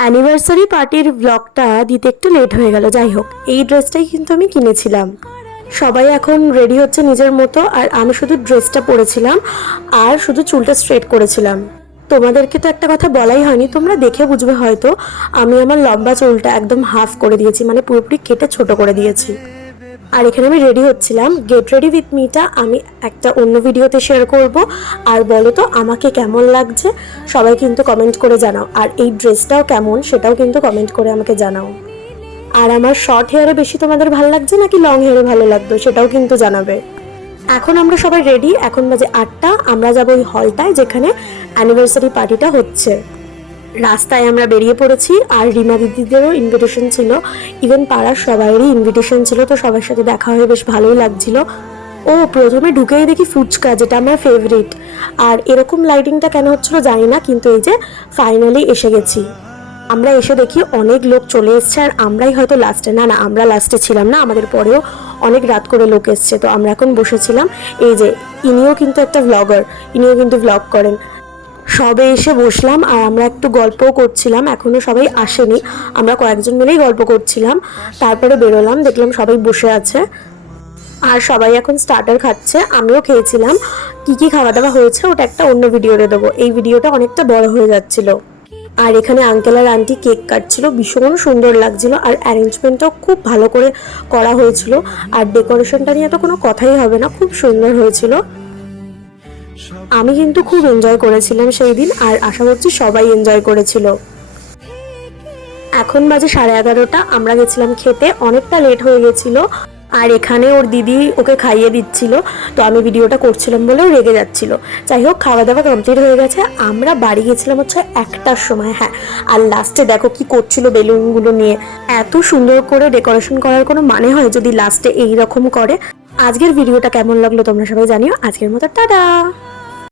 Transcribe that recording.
Anniversary পার্টির ব্লগটা দিতে একটু লেট হয়ে গেল। যাই হোক, এই ড্রেসটাই কিন্তু আমি কিনেছিলাম। সবাই এখন রেডি হচ্ছে নিজের মতো, আর আমি শুধু ড্রেসটা পরেছিলাম আর শুধু চুলটা স্ট্রেট করেছিলাম। তোমাদেরকে তো একটা কথা বলাই হয়নি, তোমরা দেখে বুঝবে হয়তো, আমি আমার লম্বা চুলটা একদম হাফ করে দিয়েছি, মানে পুরোপুরি কেটে ছোট করে দিয়েছি। আর এখানে আমি রেডি হচ্ছিলাম। গেট রেডি উইথ মিটা আমি একটা অন্য ভিডিওতে শেয়ার করব। আর বলো তো আমাকে কেমন লাগছে, সবাই কিন্তু কমেন্ট করে জানাও। আর এই ড্রেসটাও কেমন সেটাও কিন্তু কমেন্ট করে আমাকে জানাও। আর আমার শর্ট হেয়ারে বেশি তোমাদের ভালো লাগছে নাকি লং হেয়ারে ভালো লাগবে সেটাও কিন্তু জানাবে। এখন আমরা সবাই রেডি, এখন বাজে 8টা। আমরা যাবো ওই হলটায় যেখানে অ্যানিভার্সারি পার্টিটা হচ্ছে। রাস্তায় আমরা বেরিয়ে পড়েছি, আর রিমা দিদিদেরও ইনভিটেশন ছিল, ইভেন পাড়ার সবাইয়েরই ইনভিটেশন ছিল। তো সবার সাথে দেখা হয়ে বেশ ভালোই লাগছিল। ও প্রথমে ঢুকেই দেখি ফুচকা, যেটা আমার ফেভারিট। আর এরকম লাইটিংটা কেন হচ্ছিল জানি না, কিন্তু এই যে ফাইনালি এসে গেছি। আমরা এসে দেখি অনেক লোক চলে এসছে, আর আমরাই হয়তো লাস্টে। না না, আমরা লাস্টে ছিলাম না, আমাদের পরেও অনেক রাত করে লোক এসছে। তো আমরা এখন বসেছিলাম। এই যে ইনিও কিন্তু একটা ব্লগার, ইনিও কিন্তু ব্লগ করেন। সবে এসে বসলাম, আর আমরা একটু গল্পও করছিলাম। এখনো সবাই আসেনি, আমরা কয়েকজন মিলেই গল্প করছিলাম। তারপরে বেরোলাম, দেখলাম সবাই বসে আছে, আর সবাই এখন স্টার্টার খাচ্ছে। আমিও খেয়েছিলাম। কি কি খাওয়া দাওয়া হয়েছে ওটা একটা অন্য ভিডিওতে দেবো, এই ভিডিওটা অনেকটা বড় হয়ে যাচ্ছিল। আর এখানে আঙ্কেল আর আন্টি কেক কাটছিল, ভীষণ সুন্দর লাগছিল। আর অ্যারেঞ্জমেন্টটাও খুব ভালো করে করা হয়েছিল। আর ডেকোরেশনটা নিয়ে তো কোনো কথাই হবে না, খুব সুন্দর হয়েছিল। আমি কিন্তু খুব এনজয় করেছিলাম সেই দিন, আর আশা করছি সবাই এনজয় করেছিল। এখন বাজে 11:30। আমরা গেছিলাম খেতে, অনেকটা লেট হয়ে গেছিল। আর এখানে ওর দিদি ওকে খাইয়ে দিচ্ছিল, তো আমি ভিডিওটা করছিলাম বলেও রেগে যাচ্ছিল। যাই হোক, খাওয়া দাওয়া কমপ্লিট হয়ে গেছে। আমরা বাড়ি গেছিলাম হচ্ছে 1টার সময়। হ্যাঁ, আর লাস্টে দেখো কি করছিল বেলুনগুলো নিয়ে। এত সুন্দর করে ডেকোরেশন করার কোনো মানে হয় যদি লাস্টে এই রকম করে। আজকের ভিডিওটা কেমন লাগলো তোমরা সবাই জানিও। আজকের মতো টাটা।